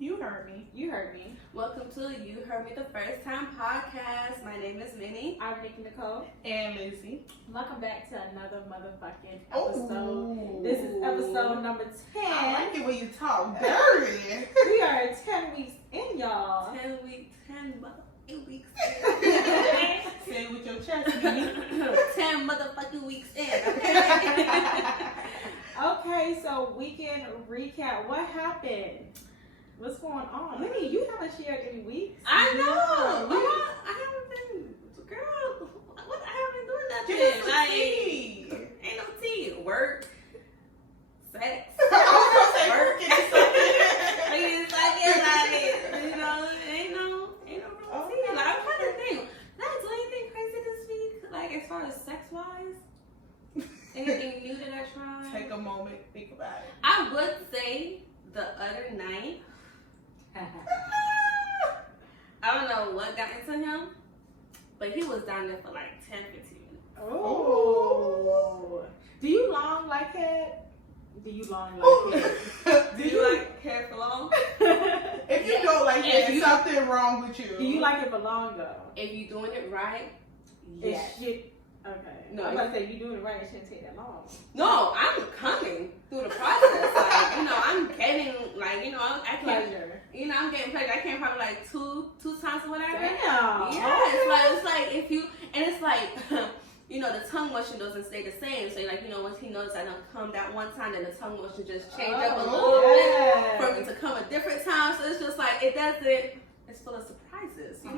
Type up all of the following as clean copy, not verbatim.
You heard me. You heard me. Welcome to You Heard Me the First Time podcast. My name is Minnie. I'm Nikki Nicole. And Lizzie. Welcome back to another motherfucking episode. Ooh. This is episode number 10. I like it when you talk dirty. We are 10 weeks in, y'all. 10 weeks, 8 weeks. Say it with your chest, Minnie. 10 motherfucking weeks in. Okay, so weekend recap. What happened? What's going on? Minnie, you haven't shared any weeks. I know. No. I haven't been, girl. What? I haven't been doing nothing. Give us some Like, tea. ain't no tea. Work, sex. I was gonna say Work. work and stuff. It's like, you know, ain't no real tea. Like, I'm trying to think. Did I do anything crazy this week? Like, as far as sex wise? Anything new that I tried? Take a moment, think about it. I would say the other night, I don't know what got into him, but he was down there for like 10, 15 minutes. Oh. Do you long like it? Do you long like it? Do you like hair for long? If you Yeah. don't like If that, you- something wrong with you. Do you like it for long though? If you doing it right, It yes. should. Okay. No, I'm about to say, if you doing it right, it shouldn't take that long. No, I'm coming through the process. Like, I'm getting, like, I can't, Pleasure. I'm getting pleasure. I came probably like two times or whatever. Damn. Yeah, it's like if you, and it's like, the tongue motion doesn't stay the same. So like, once he knows I don't come that one time, then the tongue motion just change up a little bit for me to come a different time. So it's just like, it's full of surprises, So,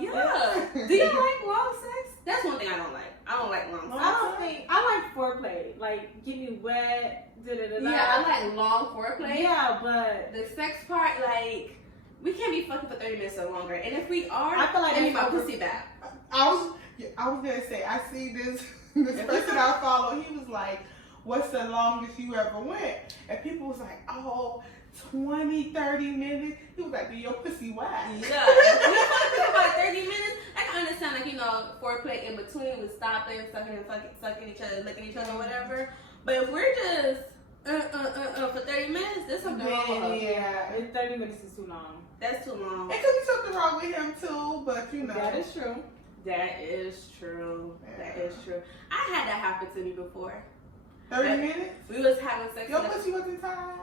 yeah. Do you like long sex? That's one thing I don't like. I don't like long sex. I like foreplay. Like, get me wet. Da-da-da-da. Yeah, I like long foreplay. Yeah, but The sex part, like, we can't be fucking for 30 minutes or longer. And if we are, I feel like I need my that's pussy back. I was gonna say, I see this person I follow, he was like, what's the longest you ever went? And people was like, 20, 30 minutes. He was like, do your pussy whack? Yeah. If we talking about 30 minutes, I can understand, like, foreplay in between with stopping, sucking each other, licking each other, whatever. But if we're just, for 30 minutes, there's something wrong with us. yeah, 30 minutes is too long. That's too long. It could be something wrong with him too, but That is true. That is true. That is true. I had that happen to me before. 30 minutes? We was having sex Your in the pussy wasn't tired?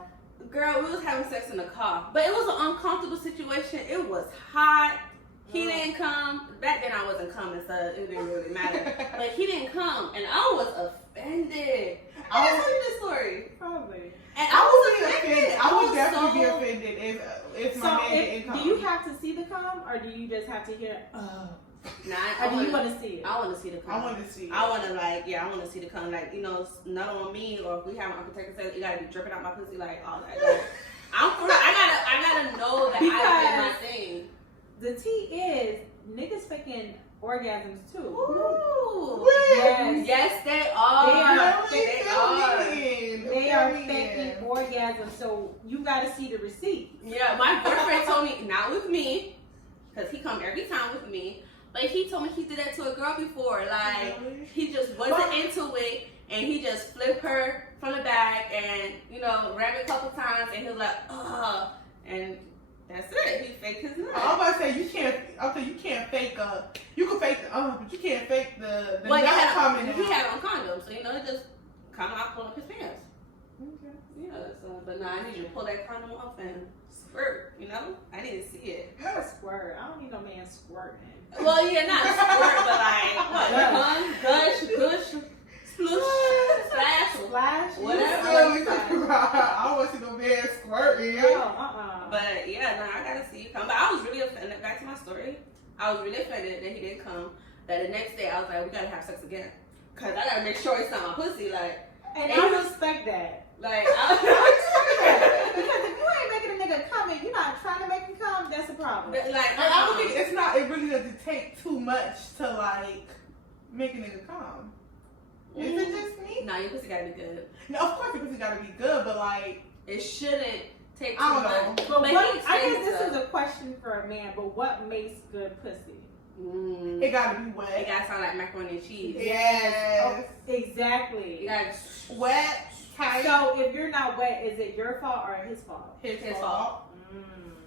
Girl, we was having sex in the car. But it was an uncomfortable situation. It was hot. He didn't come. Back then I wasn't coming, so it didn't really matter. But he didn't come, and I was offended. I told you this story. Probably. And I was would be offended. I would definitely be so- offended if my man didn't come. Do you have to see the cum, or do you just have to hear, Nah, or do you want to see it? I want to see the cum. I want to see it. I want to I want to see the cum. Like, not on me, or if we have unprotected sex, it gotta be dripping out my pussy, like all that. Like, I gotta know that I did my thing. The tea is niggas faking orgasms too. Ooh. When? Yes, they are. They are faking orgasms, so you gotta see the receipt. Yeah, my boyfriend told me, not with me, because he come every time with me, but he told me he did that to a girl before. Like, he just wasn't into it, and he just flipped her from the back and, ran it a couple times, and he was like, and that's it. He faked his nut. I'm about to say, you can't fake you can fake but you can't fake the Well, nut coming he out. had on condoms, so, it just come out, pull up his pants. Yeah, so, but no, I need you to pull that condom off and squirt, I didn't see it. What a squirt. I don't need no man squirting. Well, yeah, not squirt, but like, what, gush, sploosh, splash, Splash? whatever. I don't want to see no man squirting. But yeah, no, I gotta see you come. But I was really offended, back to my story, I was really offended that he didn't come, that the next day I was like, we gotta have sex again. Cause I gotta make sure it's not my pussy, like. And I respect that. Like, Because if you ain't making a nigga come and you're not trying to make him come, that's a problem. like, And I don't think it really doesn't take too much to like make a nigga come. Is it just me? No, your pussy gotta be good. No, of course your pussy gotta be good, but like It shouldn't take too I don't much. know. But he I explains guess this stuff. is a question for a man, but what makes good pussy? it gotta be It wet. gotta sound like macaroni and cheese. Yes. Exactly. You gotta Wet, tight. So if you're not wet, is it your fault or his fault? His His fault.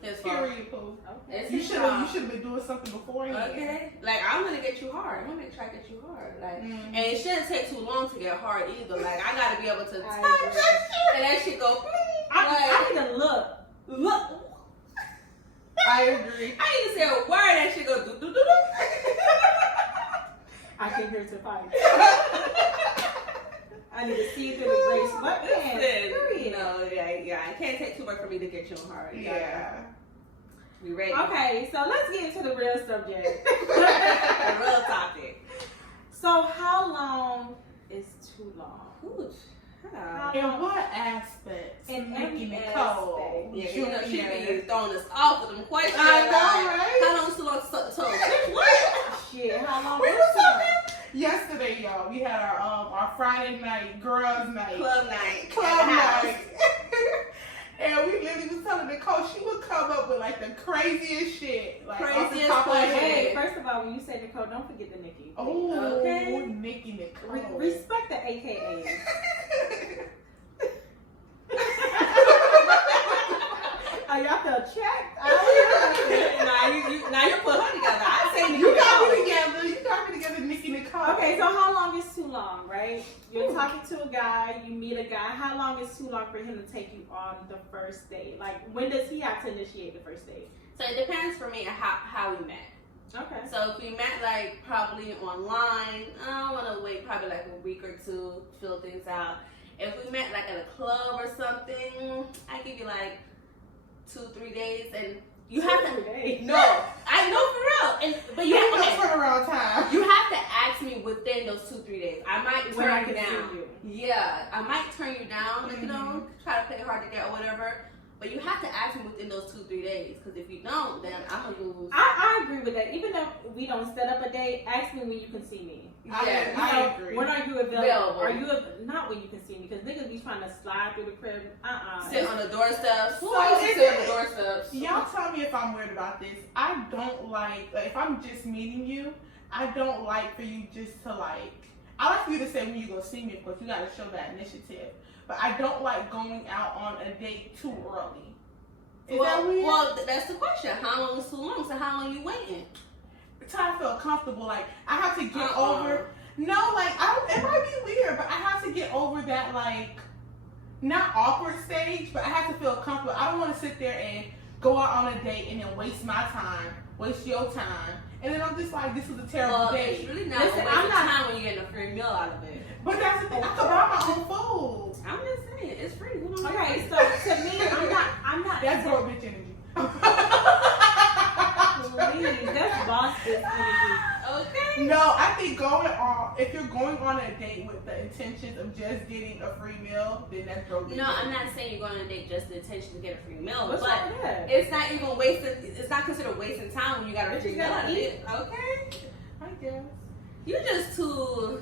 His fault. Period, Pooh. Okay. It's You his should fault. have been doing something beforehand. Okay, like I'm gonna get you hard. I'm gonna make sure I get you hard. Like, Mhm. and it shouldn't take too long to get hard either. Like, I gotta be able to I touch agree. and that shit go. I need to look. I agree. I ain't even say a word. That shit go do do do do. I came here to fight. I need to see through the gray sweatpants. Period. No, yeah. It can't take too much for me to get you hard. You gotta Yeah. be ready. Okay, so let's get into the real subject. The real topic. So how long is too long? Ooh, How In long? what aspects? In Making every it cold. aspect. Yeah, you know, she Junior. be throwing us off with them questions. I know, like, right? How long is too long to suck the toe? What? Shit, how long We is was too long? talking yesterday, y'all. We had our Friday night girls' night. Club night. Club At the house. night. And we literally was telling Nicole she would come up with like the craziest shit. Like off the Craziest top of her question. Hey, head. first of all, when you say Nicole, don't forget the Nikki. Oh, Okay. Nikki Nicole. Respect the AKAs. Oh, y'all feel checked? Now you put her together. I say You got me together. You got me together, Nikki Nicole. Okay, so how long is too long, right? You're talking to a guy, you meet a guy. How long is too long for him to take you on the first date? Like, when does he have to initiate the first date? So it depends for me on how we met. Okay. So if we met like probably online, I want to wait probably like a week or two, fill things out. If we met like at a club or something, I give you like 2-3 days, and you have to. Days. No, I know for real. But you You have have okay. turnaround time. You have to ask me within those 2-3 days. I might When I turn you can down. see you. Yeah, I might turn you down. Like, you know, try to play hard to get or whatever. But you have to ask me within those 2-3 days, because if you don't, then I'm gonna lose. I agree with that. Even though we don't set up a date, ask me when you can see me. Yeah, I So, agree. when are you available? Available. Are you not when you can see me? Because niggas be trying to slide through the crib. Sit on the doorsteps. Who So likes to is sit on it- the doorsteps? Y'all tell me if I'm weird about this. I don't like if I'm just meeting you, I don't like for you just to like, I like for you to say when you go see me, of course, you gotta show that initiative. But I don't like going out on a date too early. Is that weird? Well, that's the question. How long is too long? So how long you waiting? Try to feel comfortable. Like, I have to get Uh-uh. over, no, like, it might be weird, but I have to get over that, like, not awkward stage, but I have to feel comfortable. I don't want to sit there and go out on a date and then waste my time, waste your time. And then I'm just like, this was a terrible Well, date. it's really not Listen, a waste I'm of not- time when you're getting a free meal out of it. But that's the thing. I could buy my own food. I'm just saying, it's free. Who don't like Okay, free? so to me, I'm not. That's broke bitch energy. Please, that's boss bitch energy. Okay. No, I think if you're going on a date with the intentions of just getting a free meal, then that's broke bitch No, I'm energy. not saying you're going on a date just the intention to get a free meal, What's but wrong with that? it's not even wasted. It's not considered wasting time when you got a But free you meal gotta out of eat. it. Okay. I guess. You're just too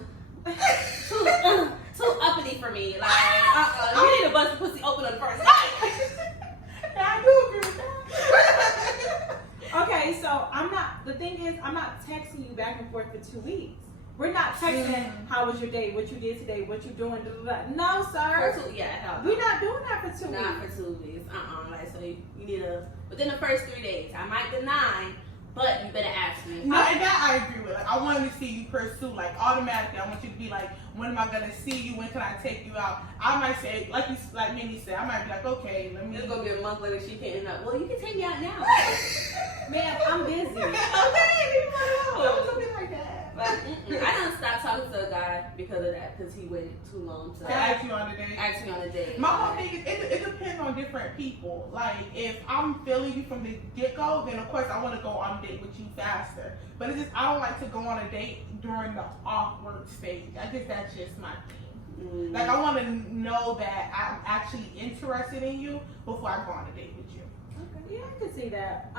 uppity for me. Like, you need to bust the pussy open on the first night. I do agree with that. Okay, so the thing is, I'm not texting you back and forth for 2 weeks. We're not texting, how was your day, what you did today, what you doing, da, da, da. No, sir. For 2, yeah, hell no. We're not doing that for 2 Not weeks. for 2 weeks. Like, so you need to, within the first 3 days. I might deny, but you better ask me. No, and that I agree with. Like, I want to see you pursue. Like, automatically, I want you to be like, when am I gonna see you? When can I take you out? I might say, like Minnie said, I might be like, okay, let me. It's gonna be a month later. She can't up. Well, you can take me out now. Man, I'm busy. Okay, leave me alone. Something like that. Like, I done stopped talking to a guy because of that, because he waited too long to To ask you on the date. ask me on a date. My whole thing is, it depends on different people. Like, if I'm feeling you from the get-go, then of course I want to go on a date with you faster. But it's just, I don't like to go on a date during the awkward stage. I guess that's just my thing. Like, I want to know that I'm actually interested in you before I go on a date with you. Okay, yeah, I can see that.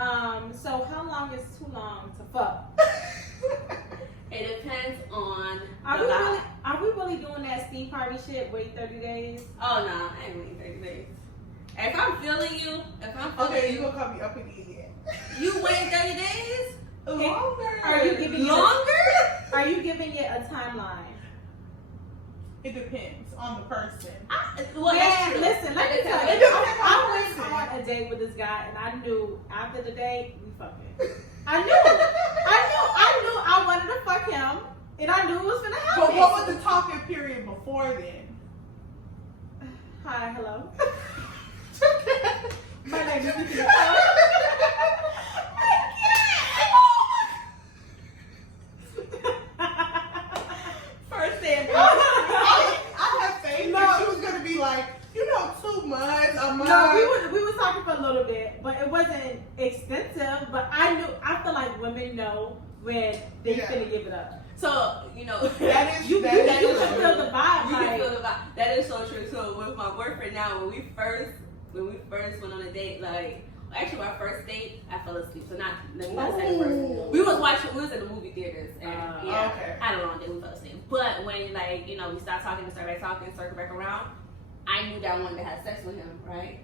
So how long is too long to fuck? It depends on Are the vibe. we really doing that Steve Harvey shit? Wait 30 days? Oh no, I ain't waiting 30 days. If I'm feeling you, Okay, you gonna call me up and idiot. you wait 30 days? Longer. Are you giving Longer? Are you giving it a timeline? It depends on the person. Well, Man, that's true. listen, let me It tell depends. you. It depends on the I went person. on a date with this guy, and I knew after the date, we fucking. I knew I wanted to fuck him, and I knew it was gonna happen. But what was the talking period before then? Hi, hello. Okay. My name is Nikki. First day. I have faith No. that she was gonna be like, 2 months, a month. No, we was talking for a little bit, but it wasn't extensive. But I feel like women know when they Yeah. finna give it up. So, That is You that can is feel true. the vibe. you Like, can feel the vibe. That is so true. So with my boyfriend now, when we first went on a date, like actually my first date, I fell asleep. So not say the first. Ooh. We was in the movie theaters, and yeah, Okay. I had a long day. We fell asleep. But when we started talking and started talking, circle back around, I knew that I wanted to have sex with him, right?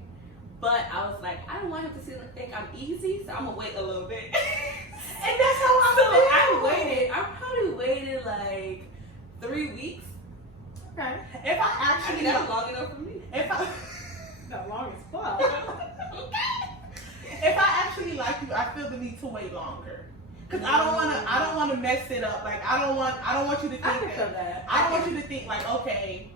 But I was like, I don't want him to think I'm easy, so I'm gonna wait a little bit. And that's how I waited. I probably waited like 3 weeks. okay, If I actually, That's long enough for me. if I, the longest fuck. if I actually like you, I feel the need to wait longer. Cause I don't wanna mess it up. Like I don't want you to think I can feel that. that. I don't want you to think like, okay,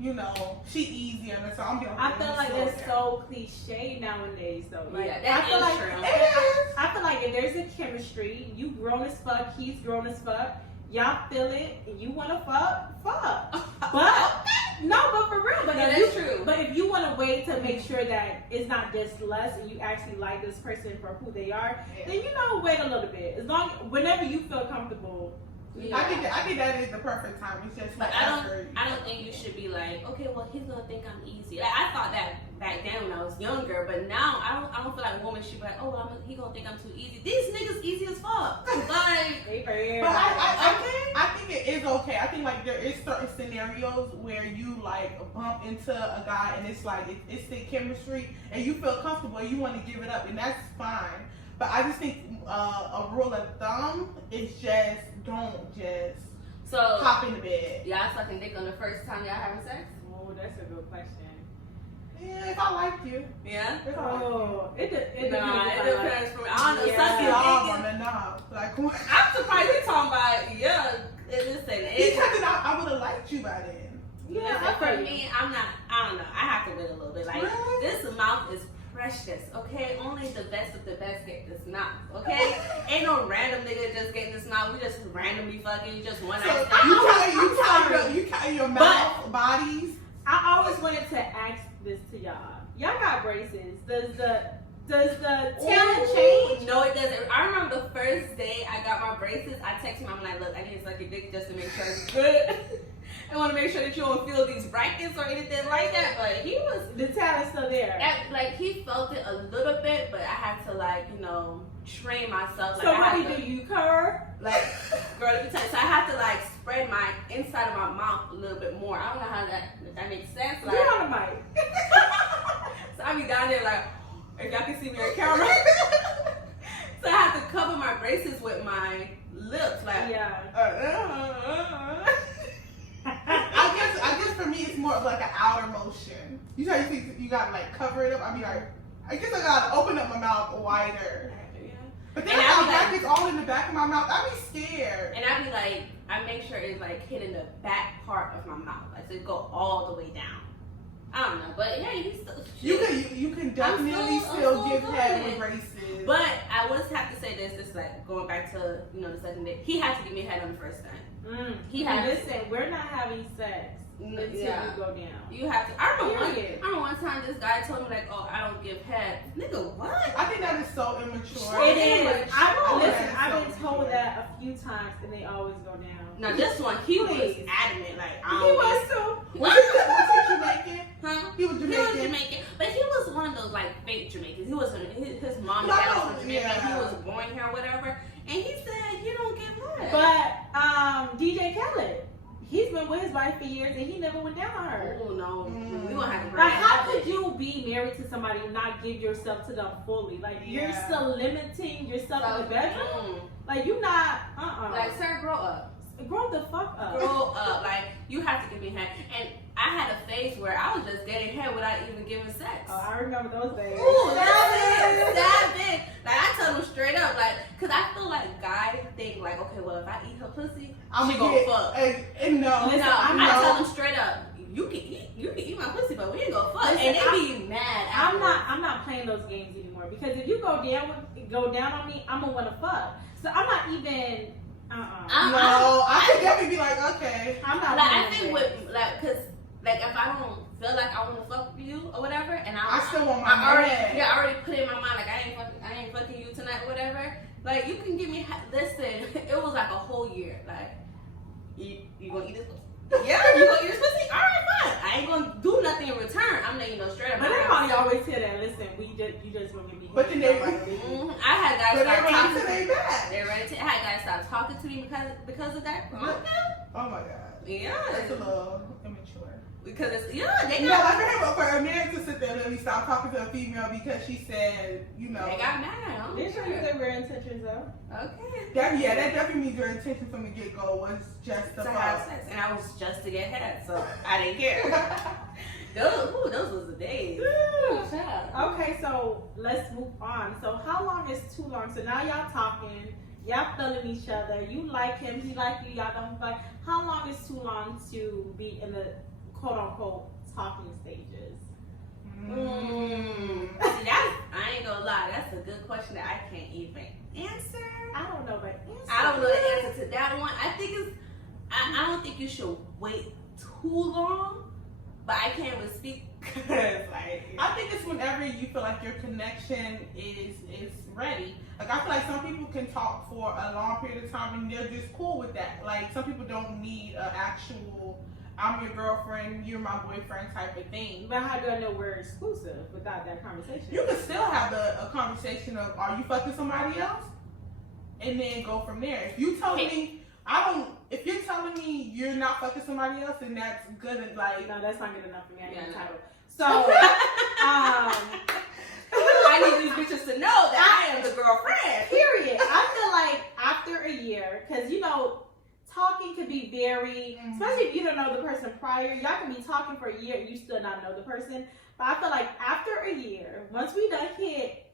she easy on this, so I'm gonna. I feel like that's so cliche nowadays, though. Like, Yeah, that I feel is like true. It is. I feel like if there's a chemistry, you grown as fuck, he's grown as fuck, y'all feel it, and you wanna fuck. But but for real, but No, if that's you, true. But if you want to wait to make sure that it's not just lust and you actually like this person for who they are, then wait a little bit. As long whenever you feel comfortable. Yeah. I think that is the perfect time. It's just But like I don't think you should be like, okay, well, he's gonna think I'm easy. Like I thought that back then when I was younger, but now I don't feel like a woman should be like, oh, he gonna think I'm too easy. These niggas easy as fuck. Like, But I think it is okay. I think like there is certain scenarios where you like bump into a guy and it's like it's the chemistry and you feel comfortable and you want to give it up and that's fine. But I just think a rule of thumb is just don't just so hop in the bed. y'all sucking dick on the first time y'all having sex? Oh, that's a good question. Yeah, if I liked you. Yeah. If I liked you. Oh, it depends. Nah, it depends from. I don't know. Yeah. Sucking Y'all dick on the knob. Like what? I'm surprised he's talking about listen. Because I would have liked you by then. Yeah, For me, I don't know. I have to wait a little bit. Like Really? this mouth is precious, okay? Only the best of the best get this mouth, okay? Ain't no random nigga just getting this mouth. We just randomly fucking. You just one So night stand. you carry your mouth bodies. I always wanted to ask this to y'all. Y'all got braces. Does the talent change? No, it doesn't. I remember the first day I got my braces. I texted him. I'm like, look, I need to suck your dick just to make sure it's good. I want to make sure that you don't feel these brackets or anything like that. But he was. The talent's still there. Like he felt it a little bit, but I had to train myself. Like, So I how had do to, you curve? like, girl, let me tell you. So I had to spread my inside of my mouth a little bit more. I don't know how if that makes sense. Get on the mic. So I be down there like, if y'all can see me on camera. So I had to cover my braces with my lips, like. Yeah. I guess for me it's more of like an outer motion. You know, you gotta cover it up. I guess I gotta open up my mouth wider. But then And I I be got brackets all in the back of my mouth. I'd be scared. And I be like, I make sure it's hitting the back part of my mouth, so it go all the way down. I don't know, but yeah, you still. You can definitely still give head with braces. But I would have to say this. This going back to the second date. He had to give me head on the first time. He had to. Listen, we're not having sex until you go down. You have to. I Period. remember one time this guy told me oh, I don't give head. Nigga, what? I think that is so immature. It is. Immature. I've been told that a few times, and they always go down. Now this one, he was Please. adamant. I He don't was too. Was he Jamaican? Huh? He was He was Jamaican. Jamaican, but he was one of those fake Jamaicans. He wasn't. His mom and No, dad was from Jamaica. yeah. He was born here or whatever. And he said, "You don't get head." But DJ Khaled, he's been with his wife for years, and he never went down on her. Oh no, we gonna have to. Like, how could you be married to somebody and not give yourself to them fully? Like, you're Yeah. still limiting yourself in the bedroom. Like, you not. Like, sir, grow up. Grow the fuck up. Grow up. Like, you have to give me head. And I had a phase where I was just getting head without even giving sex. Oh, I remember those days. Ooh, that big. Like, I tell them straight up, like, because I feel like guys think, like, okay, well, if I eat her pussy, she gonna fuck. And no, Listen, no, I tell them straight up, you can eat my pussy, but we ain't gonna fuck. Listen, and they be mad. I'm not playing those games anymore because if you go down on me, I'm gonna wanna fuck. So I'm not even. No, I could definitely be like, okay. I'm not. Like, I think with cause like if I don't feel like I wanna fuck with you or whatever, and I still want my I already put in my mind like I ain't fucking you tonight or whatever. Like, you can give me listen. It was like a whole year. Like, you gonna eat this pussy? Yeah, you gonna eat this pussy? All right, fine. I ain't gonna do nothing in return. I'm letting you know straight up. But everybody always hear that. Listen, you just gonna give me. But then they. I had guys start ready talking to to their me. back. They're ready to. I had guys start talking to me because of that. Oh my god. Yeah, That's a little immature. because it's they You know, got like for a man to sit there and really stop talking to a female because she said, you know. they got mad. They show you their real intentions though. Okay. That definitely means your intention from the get go was just To to have fuck. sex, and I was just to get head, so I didn't care. Those was the days. Ooh, child. Okay, so let's move on. So how long is too long? So now y'all talking, y'all feeling each other. You like him, he like you. Y'all don't fuck. How long is too long to be in the quote unquote talking stages? See, I ain't gonna lie, that's a good question that I can't even answer. I don't know, but answer. I don't know the answer to that one. I think I don't think you should wait too long, but I can't even speak because I think it's whenever you feel like your connection is ready. Like, I feel like some people can talk for a long period of time and they're just cool with that. Like, some people don't need an actual I'm your girlfriend, you're my boyfriend type of thing. But how do I know we're exclusive without that conversation? You can still have a conversation of, are you fucking somebody else? And then go from there. If you telling me, if you're telling me you're not fucking somebody else, then that's good. And like, No, that's not good enough for me. I need a Yeah, title. So, I need these bitches to know that I am the girlfriend. period. I feel like after a year, because talking could be very, especially if you don't know the person prior. Y'all can be talking for a year and you still not know the person. But I feel like after a year, once we done hit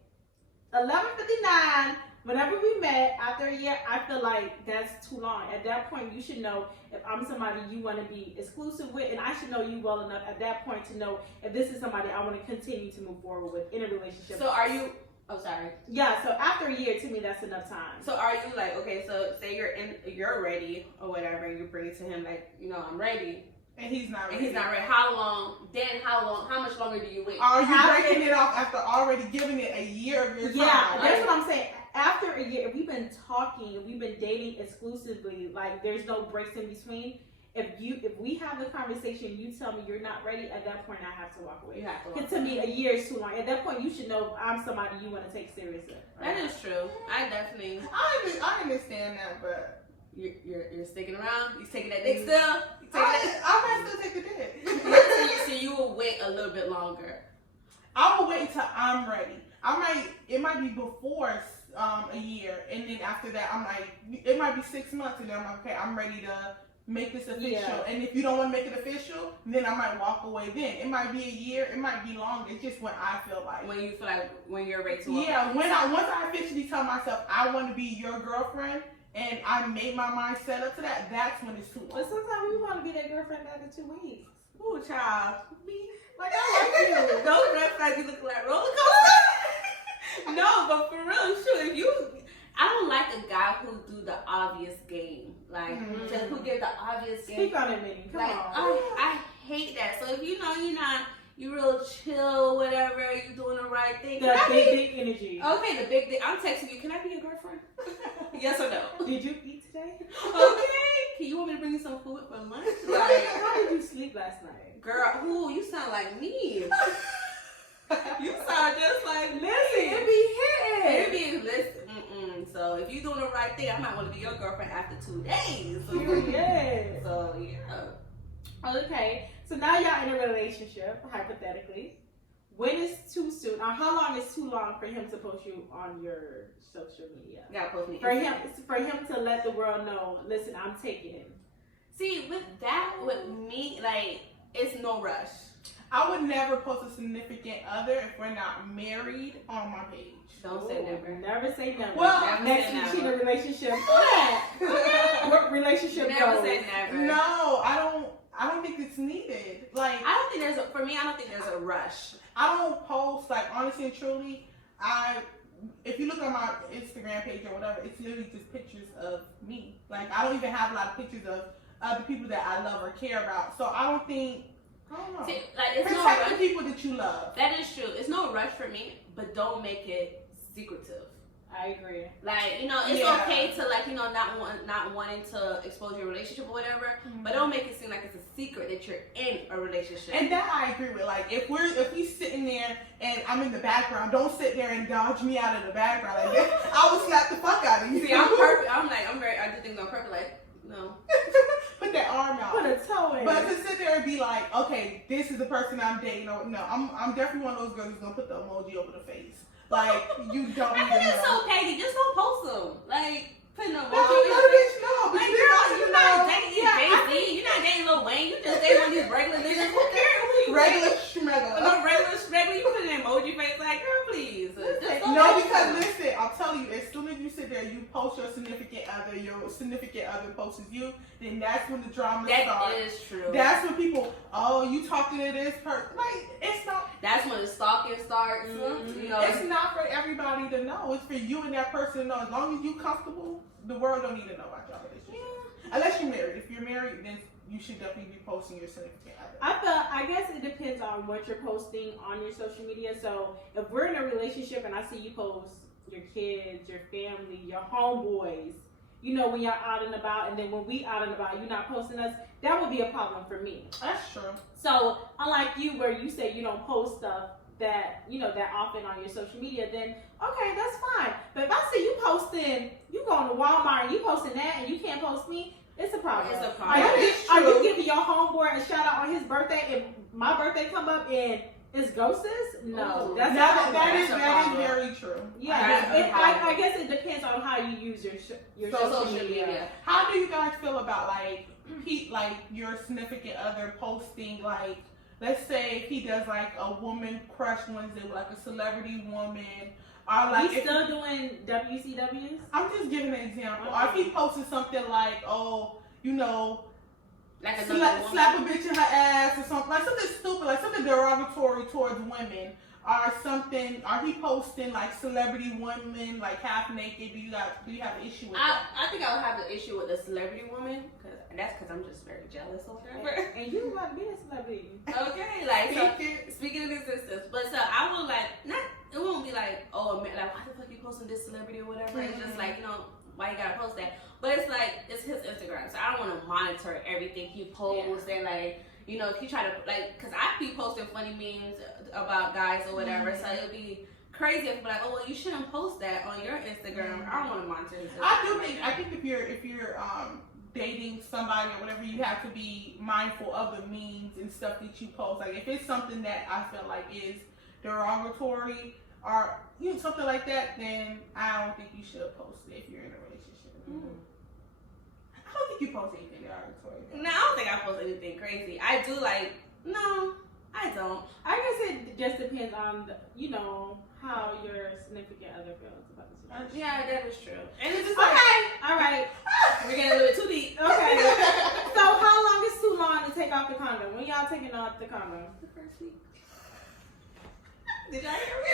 11:59, whenever we met, after a year, I feel like that's too long. At that point, you should know if I'm somebody you want to be exclusive with, and I should know you well enough at that point to know if this is somebody I want to continue to move forward with in a relationship. So are you? Oh, sorry. Yeah, so after a year, to me, that's enough time. So are you like, okay, so say you're ready or whatever, and you bring it to him like, I'm ready. and he's not ready. And he's not ready. How much longer do you wait? Are you breaking it off after already giving it a year of your time? Yeah, that's what I'm saying. After a year, if we've been talking, if we've been dating exclusively, like there's no breaks in between. If we have the conversation, you tell me you're not ready, at that point I have to walk away. You have to walk Because to me, a year is too long. At that point, you should know I'm somebody you want to take seriously. That is true. I definitely. I understand that, but You're sticking around. You taking that dick still? You taking that? I might still take the dick. So you will wait a little bit longer. I will wait until I'm ready. It might be before a year, and then after that, I'm like, it might be 6 months, and then I'm like, okay, I'm ready to make this official. Yeah. And if you don't want to make it official, then I might walk away then. It might be a year, it might be longer. It's just when I feel like. When you feel like when you're ready to walk Yeah, away. once I officially tell myself I want to be your girlfriend, and I made my mind set up to that, that's when it's too long. But sometimes we want to be that girlfriend after 2 weeks. Ooh, child. Me? Like, I like you. Those red flags you look like roller coaster. No, but for real, shoot, I don't like a guy who do the obvious game. Like, just who give the obvious game. Speak on it, Minnie. Come Like, on. I hate that. So if you real chill, whatever, you doing the right thing. The big energy. Okay, the big thing. I'm texting you. Can I be your girlfriend? Yes or no? Did you eat today? Okay. Can you want me to bring you some food for lunch? Like, How did you sleep last night? girl, ooh, you sound like me. You sound just like me. Listen, it be hitting. Listen. So if you doing the right thing, I might want to be your girlfriend after 2 days. Yes. So yeah. Okay, so now y'all in a relationship, hypothetically. when is too soon, or how long is too long for him to post you on your social media? You gotta post me. For him to let the world know, listen, I'm taking. See, with me, like, it's no rush. I would never post a significant other if we're not married on my page. Don't say never. Never say never. Well, Never next say week never. in a relationship. What relationship Never goals? say never. No, I don't think it's needed. Like, I don't think there's a rush. I don't post, like, honestly and truly, if you look on my Instagram page or whatever, it's literally just pictures of me. Like, I don't even have a lot of pictures of other people that I love or care about. So I don't know. See, like, it's no Protect the rush. people that you love. That is true. It's no rush for me, but don't make it secretive. I agree. Like, you know, it's Yeah. okay to, like, you know, not wanting to expose your relationship or whatever, but don't make it seem like it's a secret that you're in a relationship. And that I agree with. Like, if we sitting there and I'm in the background, don't sit there and dodge me out of the background. Like, I will slap the fuck out of you. See, I'm perfect. I do things on purpose. Like, no. Put that arm out. Put a toe in. But to sit there and be like, okay, this is the person I'm dating. No, I'm definitely one of those girls who's gonna put the emoji over the face. Like, you don't I even think know. it's so petty. Just don't post them. Like, put no No, emoji. bitch, no. But Like, you girl, know, you're not dating Jay-Z. You're not dating Lil Wayne. You just dating one of these regular niggas. Who cares who you regular date? schmegger. No regular. You put an emoji face. Like, girl, please. Just don't No, post because them. listen, I'll tell you, as soon as you sit there, you post your significant other posts you, then that's when the drama That starts. is true. That's when people, oh, you talking to this person. Like, it's not. That's when the stalking starts. Mhm. You know, It's not for everybody to know. It's for you and that person to know. As long as you comfortable, the world don't need to know about your relationship. Unless you're married. If you're married, then you should definitely be posting your significant other. I guess it depends on what you're posting on your social media. So if we're in a relationship and I see you post your kids, your family, your homeboys, you know, when you're out and about, and then when we out and about, you're not posting us, that would be a problem for me. That's true. So unlike you, where you say you don't post stuff that, you know, that often on your social media, then okay, that's fine. But if I see you posting, you going to Walmart and you posting that and you can't post me, it's a problem. It's a Are problem. you, It's are you true. giving your homeboy a shout out on his birthday and my birthday come up and it's ghosted? No, Ooh. that's That not is That's a problem. very true. yeah. That's a problem. I guess it depends on how you use your social media. How do you guys feel about like your significant other posting, like, let's say if he does like a woman crush Wednesday with like a celebrity woman, or like You still doing WCWs? I'm just giving an example. Or if he posted something like, oh, you know, Like another woman. slap a bitch in her ass or something, like something stupid, like something derogatory towards women, or something. Are he posting like celebrity women like half naked? Do you have an issue with that? I think I would have an issue with the celebrity woman, because I'm just very jealous or whatever. And you want to be a celebrity. Okay, like, so, speaking of existence, but so I would it won't be like, oh, man, like, why the fuck you posting this celebrity or whatever. It's just like, you know, why you gotta post that? But it's like, it's his Instagram, so I don't want to monitor everything he posts and like, you know, if he try to, like, because I be posting funny memes about guys or whatever, so it'll be crazy if like, oh, well, you shouldn't post that on your Instagram. I don't want to monitor his Instagram. I think if you're dating somebody or whatever, you have to be mindful of the memes and stuff that you post. Like, if it's something that I feel like is derogatory or something like that, then I don't think you should post it if you're in a relationship. I don't think you post anything derogatory. No, I don't think I post anything crazy. I do no, I don't. I guess it just depends on how your significant other feels about the situation. Yeah, that is true. And it's just Okay, like, all right. we're getting a little bit too deep. Okay. So how long is too long to take off the condom? When y'all taking off the condom? The first week. Did y'all hear me?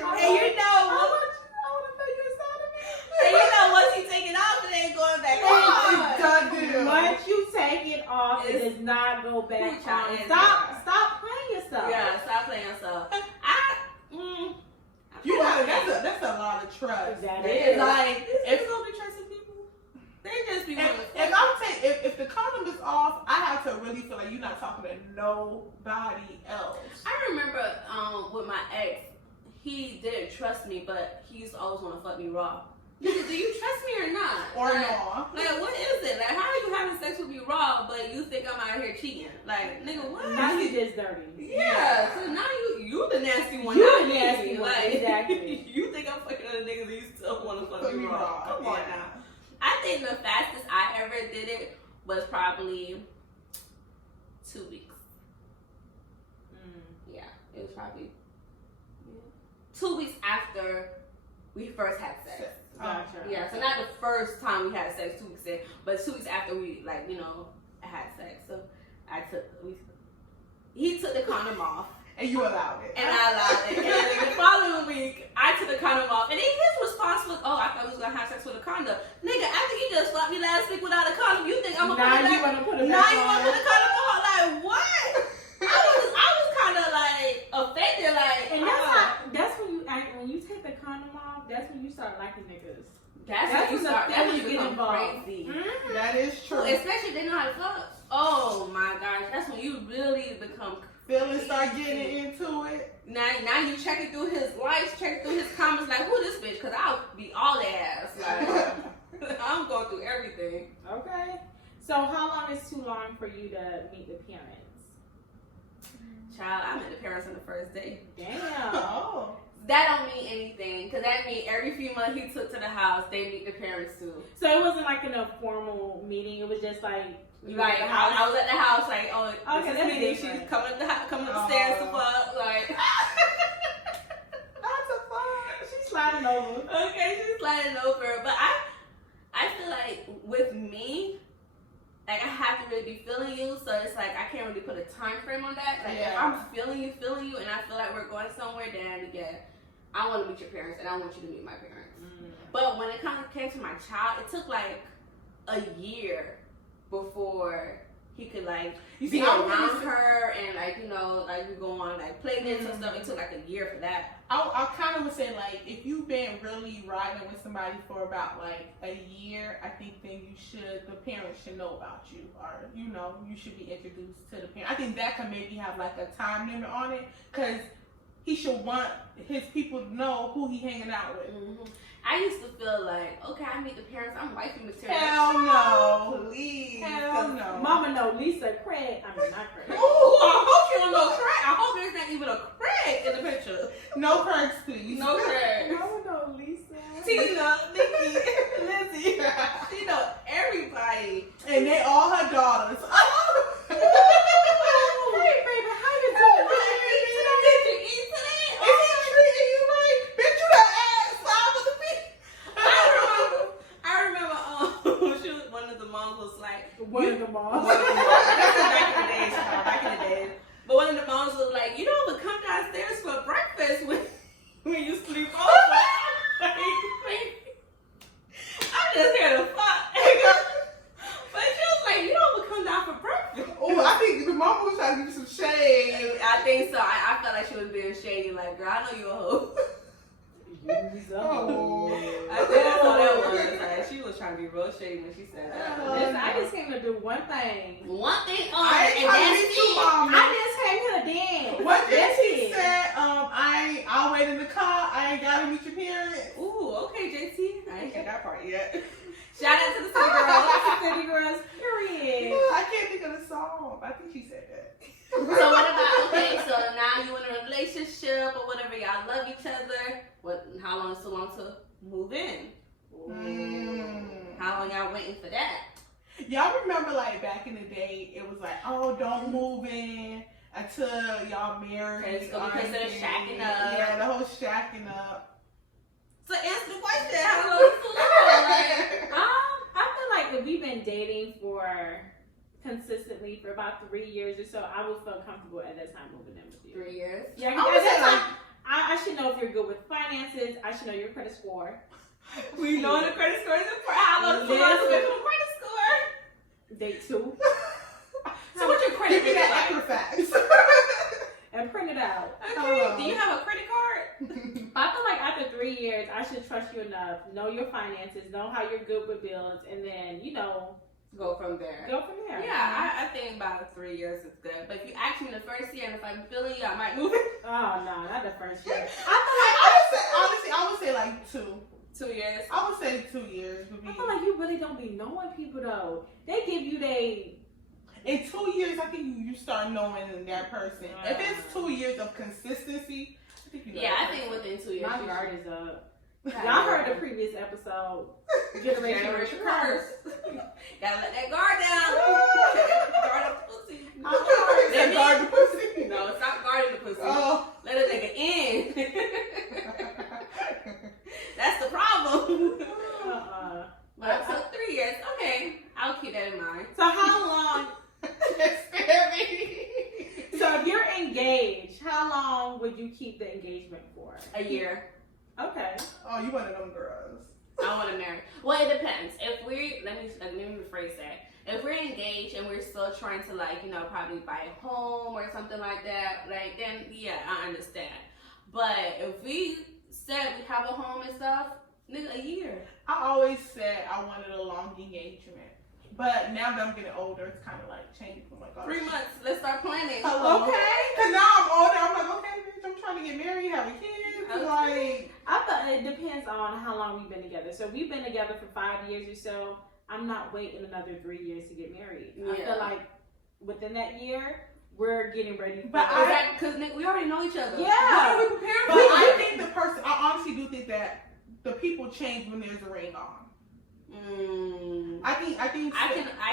And you know, I want to know you inside of me. and you know, once he take it off, it ain't going back on. It's done deal. Once you take it off, it It's- does not go back Ooh, child, on. it's Stop playing yourself. Yeah, stop playing yourself. That's a lot of trust. That It's is. like, If- if don't be trusting people, they just be If the condom is off, I have to really feel like you're not talking to nobody else. I remember with my ex, he didn't trust me, but he used to always want to fuck me raw. nigga, do you trust me or not? Or like, no. Like, what is it? Like, how are you having sex with me raw, but you think I'm out here cheating? Like, nigga, what? Now you just dirty. Yeah, so now you the nasty one. You not the me. nasty one, Like, exactly. You think I'm fucking other niggas and you still want to fuck Fuck me me raw. raw, Come on yeah. now. I think the fastest I ever did it was probably 2 weeks. Yeah, it was probably 2 weeks after we first had sex. Gotcha. Yeah, so not the first time we had sex, 2 weeks in, but 2 weeks after we, like, you know, had sex. So he took the condom off. And you allowed it. And I allowed it. And then the following week, I took the condom off. And then his response was, oh, I thought we was going to have sex with a condom. Nigga, after you just fucked me last week without a condom, you think I'm going to put it back? Now you want to put it Now back you on. want to put the condom on? Like, what? I was kind of, like, offended. Like, And that's when you take the condom off, that's when you start liking niggas. That's when you start. That's when you get become involved. crazy. That is true. Especially if they know how to fuck. Oh, my gosh. That's when you really become Feelings start getting into it. Now you checking through his likes, checking through his comments, like, who this bitch? Because I'll be all that ass. Like, I'm going through everything. Okay. So how long is too long for you to meet the parents? Child, I met the parents on the first day. Damn. Oh. That don't mean anything, because that means every few months he took to the house, they meet the parents too. So it wasn't like in a formal meeting. It was just like you were Like, at the house. I was at the house, like, oh, Okay, this that's is meeting. different. She's coming upstairs to fuck, like. That's a fun. She's sliding over. Okay, she's sliding over. But I feel like with me, like, I have to really be feeling you, so it's like I can't really put a time frame on that. Like, if I'm feeling you, and I feel like we're going somewhere, then yeah, I want to meet your parents, and I want you to meet my parents. But when it came to my child, it took like a year before he could like be around her and like, you know, like we go on like play dates and stuff. It took like a year for that. I kind of would say, like, if you've been really riding with somebody for about like a year, I think then the parents should know about you, or, you know, you should be introduced to the parents. I think that can maybe have like a time limit on it, because he should want his people to know who he hanging out with. Mm-hmm. I used to feel like, okay, I meet the parents, I'm wifey material. Hell no. Please. Hell no. Mama know Lisa Craig. I mean, not Craig. Ooh, I hope you don't know Craig. I hope there's not even a Craig in the picture. No perks, please. No Craig. Mama know Lisa. Tina, Nikki, Lizzie. She know everybody. And they all her daughters. Hey, baby, how you doing? Did you eat today? Is he treating you right? Bitch, you done ass five of the feet. I remember she was, one of the moms was like, One of the moms. back in the days, child, back in the days. But one of the moms was like, you know, but come downstairs for breakfast when you sleep over. I'm just here to fuck. But she was like, you know, but come down for breakfast. Oh, I think the mama was trying to give you some shade. I think so. I felt like she was being shady. Like, girl, I know you a hoe. Oh. I think that's all that was. Like, she was trying to be real shady when she said that. Listen, I just came to do one thing. One thing I ain't and trying to that's meet you, it. mama. I just came here to dance. What That's JT it. said, I'll wait in the car. I ain't gotta meet your parents. Ooh, okay, JT. I ain't get that part yet. Shout out to the City Girls. City Girls, period. I can't think of the song. I think she said that. So what about, okay, so now you in a relationship or whatever, y'all love each other. How long is too long to move in? How long y'all waiting for that? Y'all remember, like, back in the day, it was like, oh, don't move in until y'all married. Okay, it's gonna be considered anything. shacking up. Yeah, the whole shacking up. So answer the question, how long is too long? Like, I feel like if we've been dating for consistently for about 3 years or so, I would feel comfortable at that time moving in with you. 3 years. Yeah, I would at say, that like, time, I should know if you're good with finances. I should know your credit score. We know the credit score is important. How long is too long to get to a credit score? Date 2. So what's your credit Give me look that like? Equifax. And print it out. Okay, do you have a credit card? I feel like after 3 years, I should trust you enough, know your finances, know how you're good with bills, and then, you know, Go from there. go from there. Yeah, I think about 3 years is good. But if you ask me the first year and if I'm feeling you, I might move it. Oh, no, not the first year. I would say, honestly, I would say like 2. 2 years. I would say 2 years would I be. feel like you really don't be knowing people though. They give you In 2 years, I think you start knowing that person. If it's 2 years of consistency, I think you know. Yeah, that I think person. within 2 years. my you guard is up. should- Y'all heard the previous episode. Generation curse. Gotta let that guard down. Guard up the pussy. Is that guard the pussy? No, it's not guarding the pussy. Oh. Let a nigga in. That's the problem. But so 3 years, okay. I'll keep that in mind. So how long? Spare me. So if you're engaged, how long would you keep the engagement for? A year. Okay. Oh, you one of them girls. I want to marry. Well, it depends. If we let me rephrase that. If we're engaged and we're still trying to probably buy a home or something like that, then yeah, I understand. But if we said we have a home and stuff, nigga, a year. I always said I wanted a long engagement. But now that I'm getting older, it's kind of like changed. I'm like, oh, 3 months. Let's start planning. Hello. Okay. Because now I'm older. I'm like, okay, bitch, I'm trying to get married, have a kid. Okay. Like, I thought it depends on how long we've been together. So if we've been together for 5 years or so, I'm not waiting another 3 years to get married. I Yeah. feel like within that year, we're getting ready. But Because we already know each other. Yeah. What are we preparing but for? I think the person, I honestly do think that the people change when there's a ring on. I think I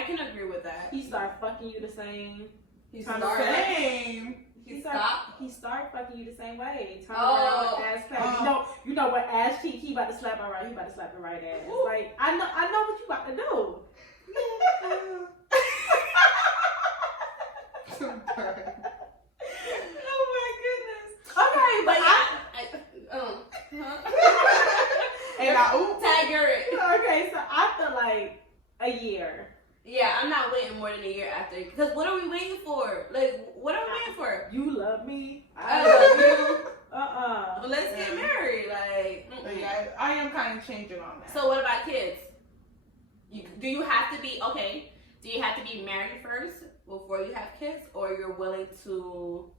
can agree with that. he start fucking you the same. He I'm started. same. He stopped. He start fucking you the same way. Turn Oh. around, ass crack. You know what ass cheek? He about to slap her right. He about to slap her right ass. Ooh. Like I know what you about to do. Oh my goodness. Okay, but And I oop. Tiger it. okay, so I feel like a year. Yeah, I'm not waiting more than a year after. Because what are we waiting for? Like, what are we waiting for? You love me. I love you. Uh-uh. Let's get married. Like, But yeah, I am kind of changing on that. So what about kids? Do you have to be married first before you have kids, or you're willing to?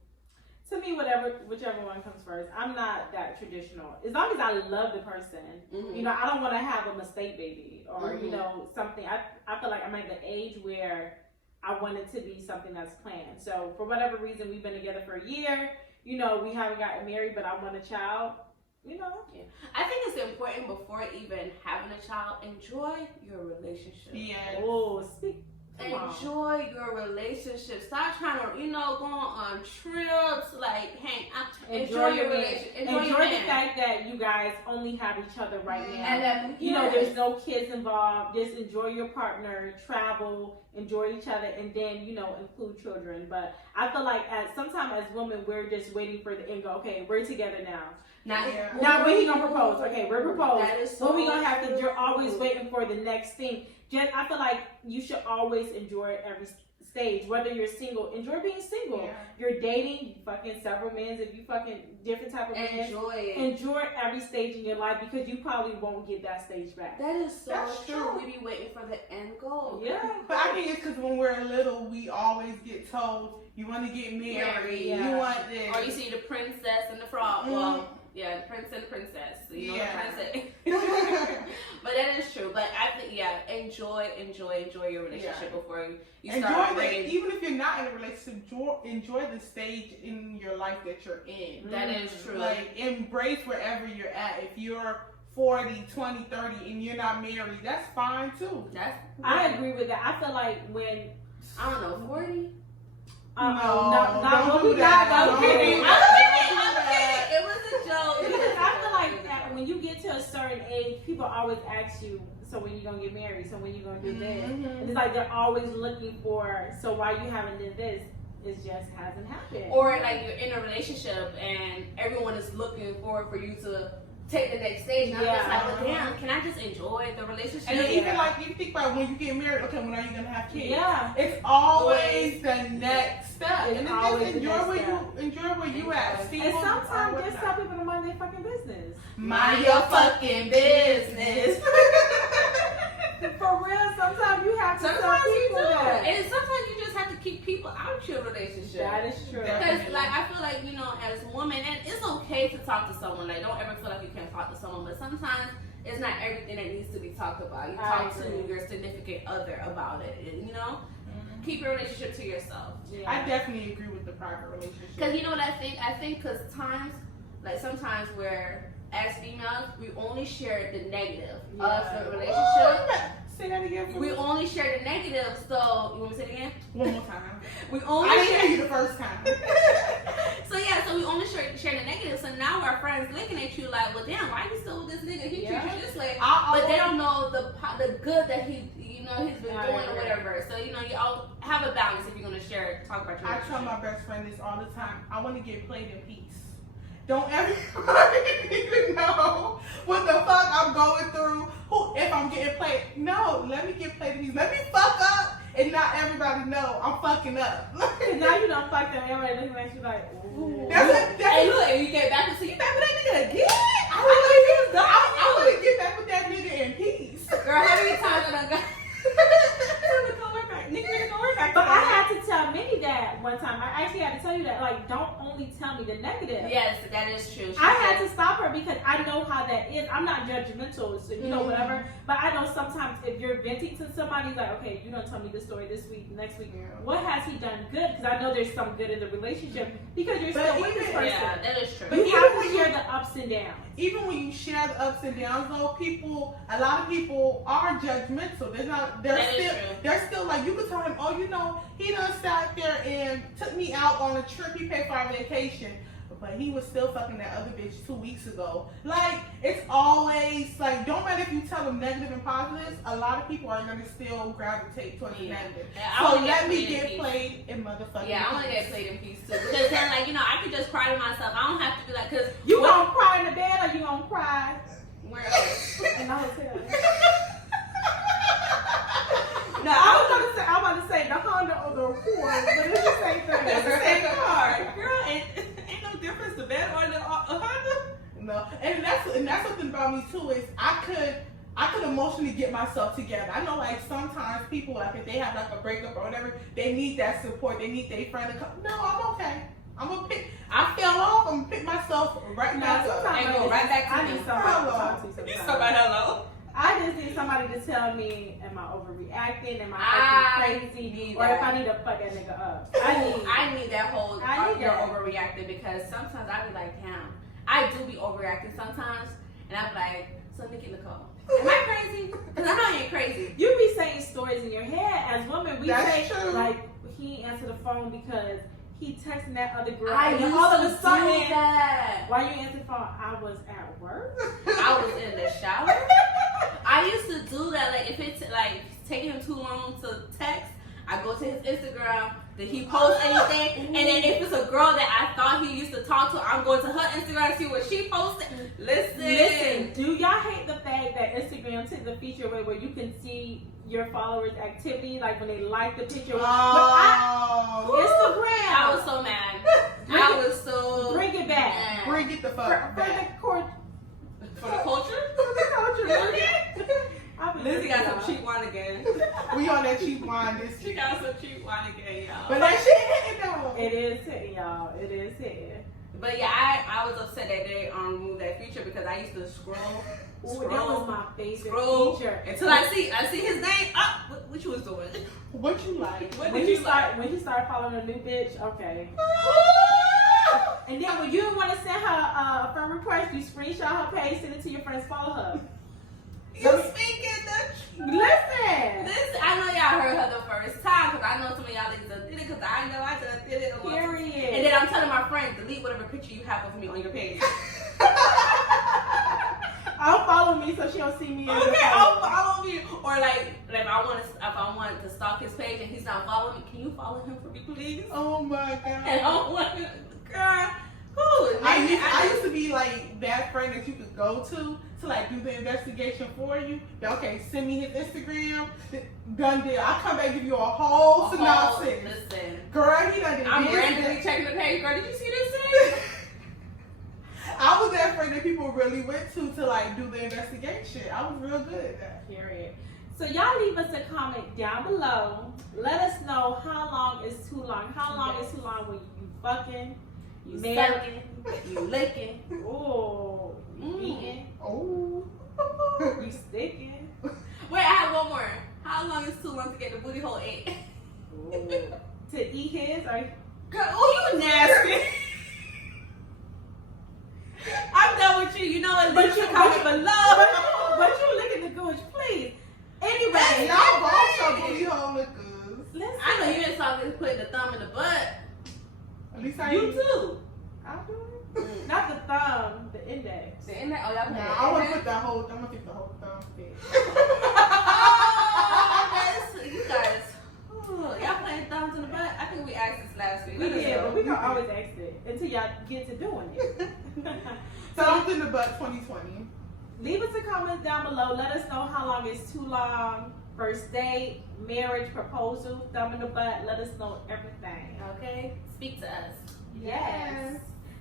To me, whichever one comes first. I'm not that traditional. As long as I love the person, Mm-hmm. I don't want to have a mistake baby or Mhm. something. I feel like I'm at the age where I want it to be something that's planned. So for whatever reason, we've been together for a year. We haven't gotten married, but I want a child. I think it's important before even having a child, enjoy your relationship. Yeah. Oh, speak. Come on. Enjoy your relationship. Stop trying to, go on trips, like hang out. Enjoy your relationship. Enjoy your the man. fact that you guys only have each other right now. And then, There's no kids involved. Just enjoy your partner, travel, enjoy each other, and then, include children. But I feel like sometimes as women, we're just waiting for the end goal. Okay, we're together now. Now, Now when he gonna propose? Okay, we're proposed. That is so When we gonna have to? true. You're always waiting for the next thing. I feel like you should always enjoy every stage. Whether you're single, enjoy being single. Yeah. You're dating, you fucking several men. If you fucking different type of men, enjoy it. enjoy every stage in your life because you probably won't get that stage back. That is so That's true. true. We be waiting for the end goal. Yeah. But I think it's because when we're little, we always get told, you want to get married, Yeah. you want this. Or you see the princess and the frog. Well, yeah, the prince and the princess. So you know what I'm trying to say. But that is true. But I think, enjoy your relationship before you start bringing. Even if you're not in a relationship, enjoy the stage in your life that you're in. That is true. Like, embrace wherever you're at. If you're 40, 20, 30, and you're not married, that's fine too. I agree with that. I feel like when I don't know, 40? Don't do do that. I'm kidding. I'm kidding. It was a joke. Because I feel like that when you get to a certain age, people always ask you, so when you gonna get married? So when you gonna do this? And it's like they're always looking for, so why you haven't done this? It just hasn't happened. Or like you're in a relationship and everyone is looking forward for you to take the next stage. And I'm just like, well, damn, can I just enjoy the relationship? And then even like you think about when you get married, okay, when are you gonna have kids? Yeah. It's always the next step. It's And then always just the next enjoy where you at. See And what- sometimes or just whatnot. tell people to mind their fucking business. Mind your fucking business. For real, sometimes you have to tell Sometimes you people do. that. And sometimes you just have to keep people out your relationship. That is true. Definitely. Because, like, I feel like, as women, and it's okay to talk to someone. Like, don't ever feel like you can't talk to someone. But sometimes it's not everything that needs to be talked about. You I talk agree. to your significant other about it, and, you know, keep your relationship to yourself. Yeah. I definitely agree with the private relationship. Because you know what I think? I think because times, like sometimes where as females, we only share the negative of the relationship. Say that again. We only share the negative, so you want me to say it again? One more time. We only I didn't share. hear you the first time. So yeah, so we only share the negative. So now our friends looking at you like, well, damn, why you still with this nigga? He treats you this way, but they don't know the good that he's been doing or whatever. So you know, you all have a balance if you're gonna share, talk about your I tell relationship. my best friend this all the time. I want to get played in peace. Don't everybody need to know what the fuck I'm going through. Who, if I'm getting played? No, let me get played in peace. Let me fuck up and not everybody know I'm fucking up. And now you don't fuck them. Everybody looking at you like, ooh. Hey, look, and you get back into you back with that nigga again. I want to get back with that nigga in peace. Girl, how many times I done got? But I had to tell Minnie that one time. I actually had to tell you that. Like, don't only tell me the negative. Yes, that is true. I had to stop her because I know how that is. I'm not judgmental, so you know whatever. But I know sometimes if you're venting to somebody, like, okay, you don't tell me this story this week, next week. What has he done good? Because I know there's some good in the relationship because you're still with this person. Yeah, that is true. But you have to share the ups and downs. Even when you share the ups and downs, though, a lot of people are judgmental. They're still like, you could tell him, oh, you know, he done sat there and took me out on a trip. He paid for our vacation, but he was still fucking that other bitch 2 weeks ago. Like, it's always like, don't matter if you tell them negative and positives. A lot of people are gonna still gravitate towards the negative. Yeah, so let me get played in motherfucking. Yeah, I want to get played in peace too. Because then, like, you know, I could just cry to myself. I don't have to be like, because you gonna cry in the bed or you gonna cry where else? in the hotel? No, I was about to say the Honda or the Accord, but it's the same thing. It's the same car. Girl, ain't no difference the bed or the Honda. No, and that's something about me too, is I could emotionally get myself together. I know, like, sometimes people, like, if they have like a breakup or whatever, they need that support. They need their friend to come. No, I'm okay. I fell off. I'm gonna pick myself right back up. And go right back to I me. need somebody to talk to You sometimes. somebody hello. I just need somebody to tell me, am I overreacting? Am I acting crazy? Or if I need to fuck that nigga up. I need that whole I need you're that. overreacting, because sometimes I be like, damn, I do be overreacting sometimes, and I'm like, so Nikki Nicole, am I crazy? Because I know you ain't crazy. You be saying stories in your head. As women, we That's say, true. like, he answered the phone because he texting that other girl. I and used all of to a sudden, do that. why you answer the phone? I was at work. I was in the shower. I used to do that. Like, if it's like taking him too long to text, I go to his Instagram. Did he post anything? And then if it's a girl that I thought he used to talk to, I'm going to her Instagram to see what she posted. Listen, do y'all hate the fact that Instagram took the feature away where you can see your followers' activity, like when they like the picture? Instagram. I was so mad. I was so Bring it back. mad. Bring it the fuck For back. For the culture? Lizzie got some cheap wine again. We on that cheap wine this She week. got some cheap wine again, y'all. But that shit hitting though. It is hitting, y'all. It is hitting. But yeah, I was upset that they removed that feature, because I used to scroll Ooh, that was my favorite scroll feature. until I see his name. What you was doing? What you like? What When did he you like? started following a new bitch, okay. And then when you want to send her a friend request, you screenshot her page, send it to your friends, follow her. You speaking the Listen. This, I know y'all heard her the first time, because I know some of y'all niggas done did it, because I know I done did it. Period. And then I'm telling my friends, delete whatever picture you have of me on your page. I'll follow me so she don't see me. Okay, I'll follow me. Or like if I want to stalk his page and he's not following me, can you follow him for me, please? Oh my god. And I want, girl, who? I used to be like that friend that you could go to like do the investigation for you. Okay, send me his Instagram. Done deal. I come back and give you a whole synopsis. Listen, Girl, he done did I'm this, randomly that. checking the page. Girl, did you see this thing? I was that friend that people really went to like do the investigation. I was real good at that. Period. So y'all leave us a comment down below. Let us know how long is too long. How long is too long when you fucking, You married, sucking, you licking. ooh, you eating. Oh. you. You know what? But Leave you- a comment but- below. But you look at the gooch, please. Anyway, Hey, y'all both some booty hole lookers. listen. I know you ain't talking putting the thumb in the butt. At least I You too. I do it. Not the thumb, the index. The internet. Oh, y'all put Nah, I want to put the whole. I'm gonna take the whole thumb fit. You guys. Y'all playing thumbs in the butt? I think we asked this last week. We Let us did, know. but we can always ask it until y'all get to doing it. Thumbs in the butt 2020. Leave us a comment down below. Let us know how long is too long. First date, marriage, proposal, thumb in the butt. Let us know everything. Okay? Speak to us. Yes.